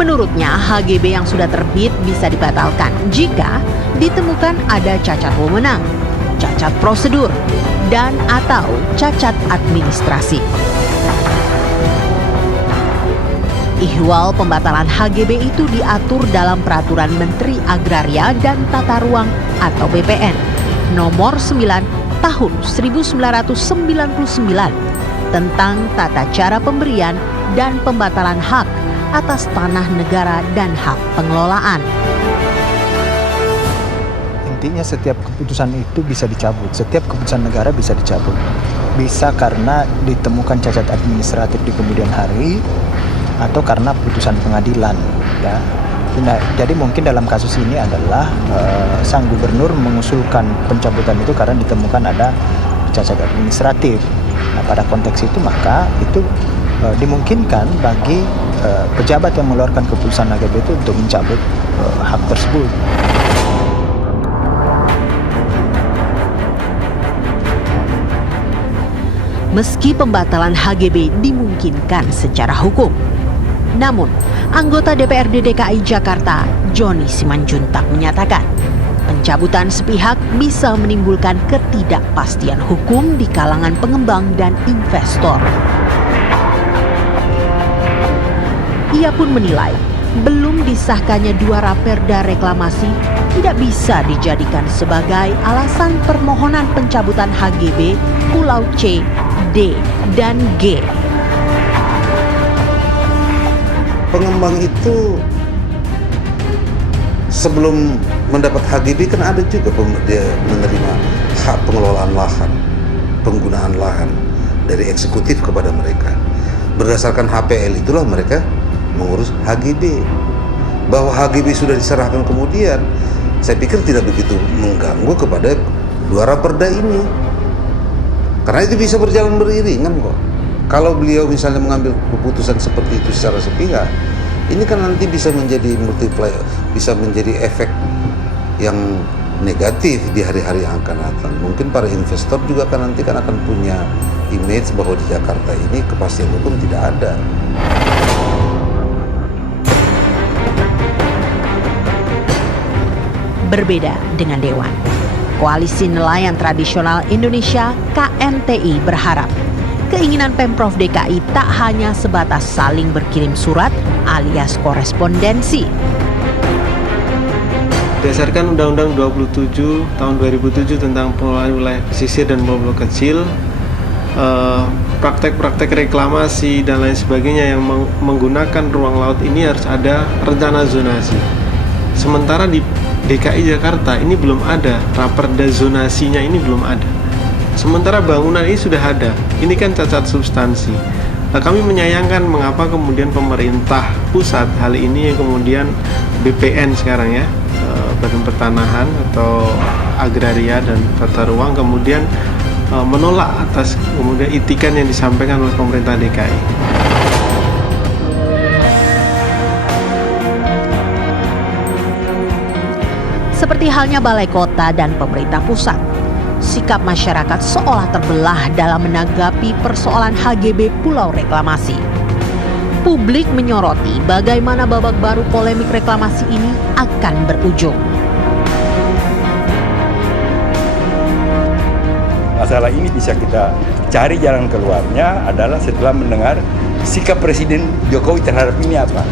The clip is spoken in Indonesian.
Menurutnya, HGB yang sudah terbit bisa dibatalkan jika ditemukan ada cacat wewenang, cacat prosedur, dan atau cacat administrasi. Ihwal pembatalan HGB itu diatur dalam Peraturan Menteri Agraria dan Tata Ruang atau BPN Nomor 9 Tahun 1999 tentang tata cara pemberian dan pembatalan hak atas tanah negara dan hak pengelolaan. Intinya setiap keputusan itu bisa dicabut, setiap keputusan negara bisa dicabut. Bisa karena ditemukan cacat administratif di kemudian hari atau karena putusan pengadilan, ya. Nah, jadi mungkin dalam kasus ini adalah sang gubernur mengusulkan pencabutan itu karena ditemukan ada cacat administratif. Nah, pada konteks itu maka itu dimungkinkan bagi pejabat yang mengeluarkan keputusan HGB itu untuk mencabut hak tersebut. Meski pembatalan HGB dimungkinkan secara hukum, namun anggota DPRD DKI Jakarta, Joni Simanjuntak menyatakan, pencabutan sepihak bisa menimbulkan ketidakpastian hukum di kalangan pengembang dan investor. Ia pun menilai, belum disahkannya 2 raperda reklamasi tidak bisa dijadikan sebagai alasan permohonan pencabutan HGB Pulau C, D, dan G. Pengembang itu sebelum mendapat HGB kan ada juga dia menerima hak pengelolaan lahan, penggunaan lahan dari eksekutif kepada mereka. Berdasarkan HPL itulah mereka mengurus HGB. Bahwa HGB sudah diserahkan kemudian, saya pikir tidak begitu mengganggu kepada 2 raperda ini. Karena itu bisa berjalan beriringan kok. Kalau beliau misalnya mengambil keputusan seperti itu secara sepihak, ini kan nanti bisa menjadi multiplier, bisa menjadi efek yang negatif di hari-hari yang akan datang. Mungkin para investor juga kan nanti akan punya image bahwa di Jakarta ini kepastian hukum tidak ada. Berbeda dengan Dewan, Koalisi Nelayan Tradisional Indonesia KNTI berharap keinginan Pemprov DKI tak hanya sebatas saling berkirim surat alias korespondensi. Berdasarkan Undang-Undang 27 tahun 2007 tentang pengelolaan wilayah pesisir dan pulau kecil, praktek-praktek reklamasi dan lain sebagainya yang menggunakan ruang laut ini harus ada rencana zonasi. Sementara di DKI Jakarta ini belum ada, raperda zonasinya ini belum ada. Sementara bangunan ini sudah ada, ini kan cacat substansi. Nah, kami menyayangkan mengapa kemudian pemerintah pusat, hal ini kemudian BPN sekarang ya, Badan Pertanahan atau Agraria dan Tata Ruang kemudian menolak atas kemudian itikan yang disampaikan oleh pemerintah DKI. Seperti halnya Balai Kota dan pemerintah pusat, sikap masyarakat seolah terbelah dalam menanggapi persoalan HGB Pulau Reklamasi. Publik menyoroti bagaimana babak baru polemik reklamasi ini akan berujung. Masalah ini bisa kita cari jalan keluarnya adalah setelah mendengar sikap Presiden Jokowi terhadap ini apa.